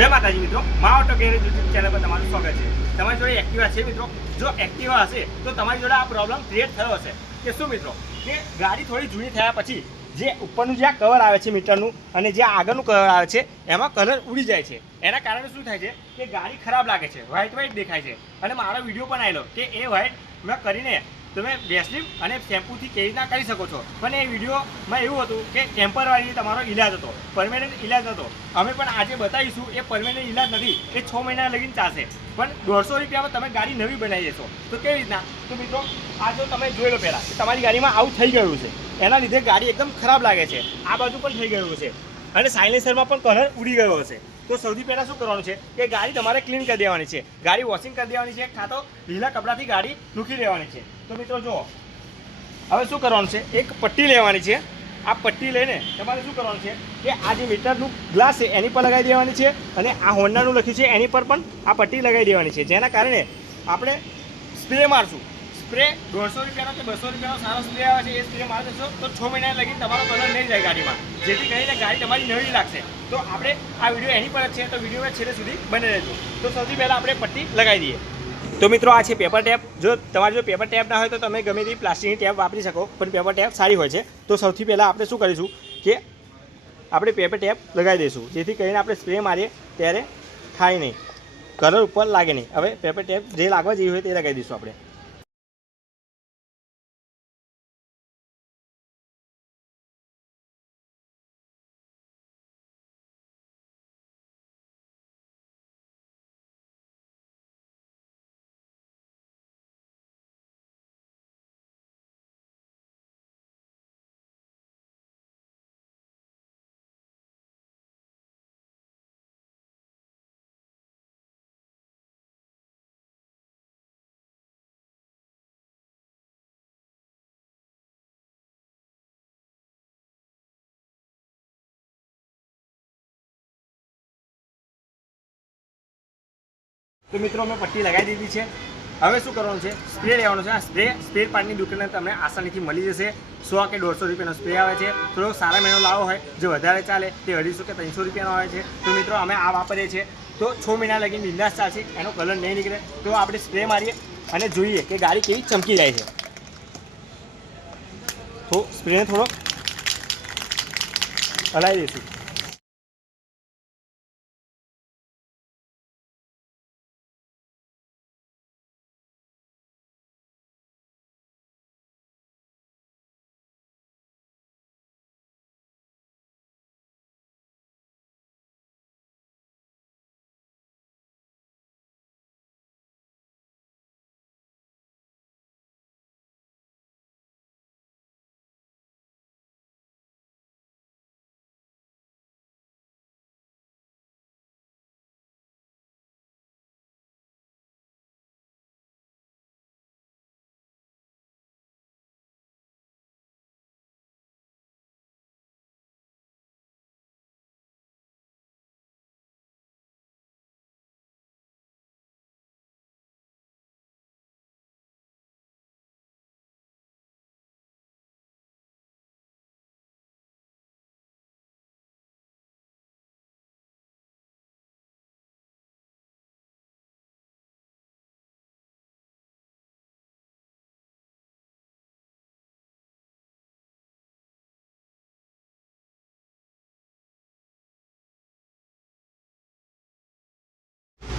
જય માતાજી મિત્રો, મા ઓટો ગેરેજ યુટ્યુબ ચેનલ પર તમારું સ્વાગત છે। તમારી જોડે એક્ટિવા છે મિત્રો? જો એક્ટિવા હશે તો તમારી જોડે આ પ્રોબ્લેમ ક્રિએટ થયો હશે કે શું મિત્રો, કે ગાડી થોડી જૂની થયા પછી જે ઉપરનું જે કવર આવે છે મીટરનું અને જે આગળનું કવર આવે છે એમાં કલર ઉડી જાય છે। એના કારણે શું થાય છે કે ગાડી ખરાબ લાગે છે, વ્હાઇટ દેખાય છે। અને મારો વિડીયો પણ આવેલો કે એ વ્હાઇટ મેં કરીને તમે વેસલીન અને શેમ્પૂથી કેવી રીતના કરી શકો છો, પણ એ વિડીયોમાં એવું હતું કે ટેમ્પરરી તમારો ઇલાજ હતો, પરમેનન્ટ ઇલાજ હતો। અમે પણ આજે બતાવીશું એ પરમેનન્ટ ઇલાજ નથી, એ 6 મહિના લગીને ચાલશે, પણ 150 રૂપિયામાં તમે ગાડી નવી બનાવી દેશો। તો કેવી રીતના? તો મિત્રો આ જો તમે જોઈ લો પહેલાં કે તમારી ગાડીમાં આવું થઈ ગયું છે, એના લીધે ગાડી એકદમ ખરાબ લાગે છે। આ બાજુ પણ થઈ ગયું છે અને સાયલેન્સરમાં પણ કલર ઉડી ગયો હશે। તો સૌથી પહેલાં શું કરવાનું છે કે ગાડી તમારે ક્લીન કરી દેવાની છે, ગાડી વોશિંગ કરી દેવાની છે, કાં તો લીલા કપડાથી ગાડી મૂકી દેવાની છે। તો મિત્રો જુઓ, હવે શું કરવાનું છે, એક પટ્ટી લેવાની છે। આ પટ્ટી લઈને તમારે શું કરવાનું છે કે આ જે મીટરનું ગ્લાસ છે એની પર લગાવી દેવાની છે અને આ હોન્ડાનું લખ્યું છે એની પર પણ આ પટ્ટી લગાવી દેવાની છે, જેના કારણે આપણે સ્પ્રે મારશું। સ્પ્રે 150 રૂપિયાનો કે 200 રૂપિયાનો સારો સ્પ્રે આવે છે, એ સ્પ્રે મારી દેશો તો 6 મહિના લગી તમારો કલર નહીં જાય ગાડીમાં, જેથી કરીને ગાડી તમારી નવી લાગશે। તો આપણે આ વિડીયો એની પર જ છે, તો વિડીયો છેલ્લે સુધી બને રહેજો। તો સૌથી પહેલાં આપણે પટ્ટી લગાવી દઈએ। તો મિત્રો આ છે પેપર ટેપ। જો તમારી જો પેપર ટેપ ના હોય તો તમે ગમે તે પ્લાસ્ટિકની ટેપ વાપરી શકો, પણ પેપર ટેપ સારી હોય છે। તો સૌથી પહેલાં આપણે શું કરીશું કે આપણે પેપર ટેપ લગાવી દઈશું, જેથી કરીને આપણે સ્પ્રે મારીએ ત્યારે થાય નહીં, કલર ઉપર લાગે નહીં। હવે પેપર ટેપ જે લાગવા જેવી હોય તે લગાવી દઈશું આપણે। તો મિત્રો અમે પટ્ટી લગાવી દીધી છે। હવે શું કરવાનું છે, સ્પ્રે લેવાનો છે। આ સ્પ્રે પાણીની દુકાને તમને આસાનીથી મળી જશે। 100 કે 150 રૂપિયાનો સ્પ્રે આવે છે। થોડોક સારા મહિનો લાવો હોય, જે વધારે ચાલે તે 250 કે 300 રૂપિયાનો આવે છે। તો મિત્રો અમે આ વાપરીએ છીએ, તો 6 મહિના લગી બિંદાસ ચાલશે, એનો કલર નહીં નીકળે। તો આપણે સ્પ્રે મારીએ અને જોઈએ કે ગાડી કેવી ચમકી જાય છે। તો સ્પ્રેને થોડો હલાવી દઈશું।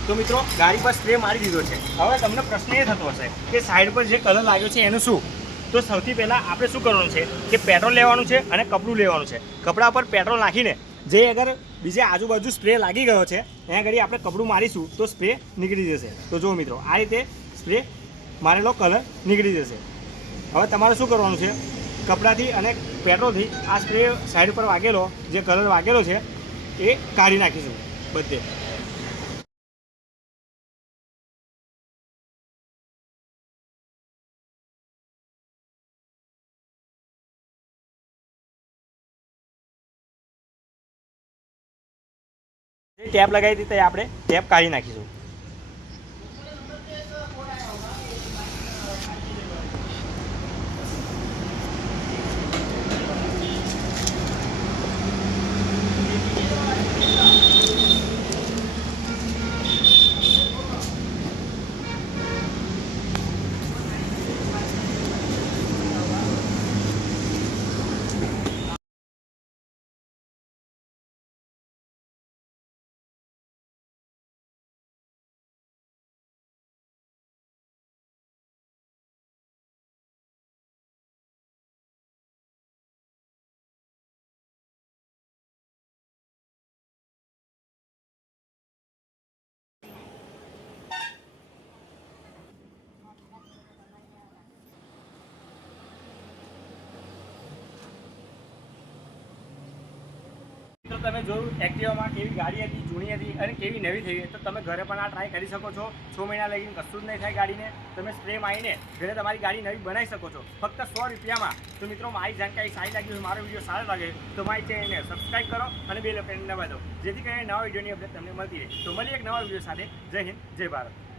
તો મિત્રો ગાડી પર સ્પ્રે મારી દીધો છે। હવે તમને પ્રશ્ન એ થતો હશે કે સાઈડ પર જે કલર લાગ્યો છે એનું શું? તો સૌથી પહેલાં આપણે શું કરવાનું છે કે પેટ્રોલ લેવાનું છે અને કપડું લેવાનું છે। કપડા પર પેટ્રોલ નાખીને જે અગર બીજે આજુબાજુ સ્પ્રે લાગી ગયો છે ત્યાં આગળ આપણે કપડું મારીશું તો સ્પ્રે નીકળી જશે। તો જુઓ મિત્રો, આ રીતે સ્પ્રે મારેલો કલર નીકળી જશે। હવે તમારે શું કરવાનું છે, કપડાથી અને પેટ્રોલથી આ સ્પ્રે સાઈડ પર વાગેલો જે કલર વાગેલો છે એ કાઢી નાખીશું બધે। ટેપ લગાવી દીધી આપણે ટેપ કાઢી નાખીશું। તમે જોયું એક્ટિવામાં કેવી ગાડી હતી, જૂની હતી અને કેવી નવી થઈ ગઈ. તો તમે ઘરે પણ આ ટ્રાય કરી શકો છો. 6 મહિના લગીને કશું જ નહીં થાય ગાડીને. તમે સ્પ્રે મારીને ઘરે તમારી ગાડી નવી બનાવી શકો છો ફક્ત 100 રૂપિયામાં. તો મિત્રો મારી જાણકારી સારી લાગી હોય, મારો વિડીયો સારો લાગે તો મારી ચેનલને સબસ્ક્રાઈબ કરો અને બેલ આઇકન દબાવી દો, જેથી કરીને નવા વિડીયોની અપડેટ તમને મળતી રહે. તો મળીએ એક નવા વિડીયો સાથે. જય હિન્દ, જય ભારત.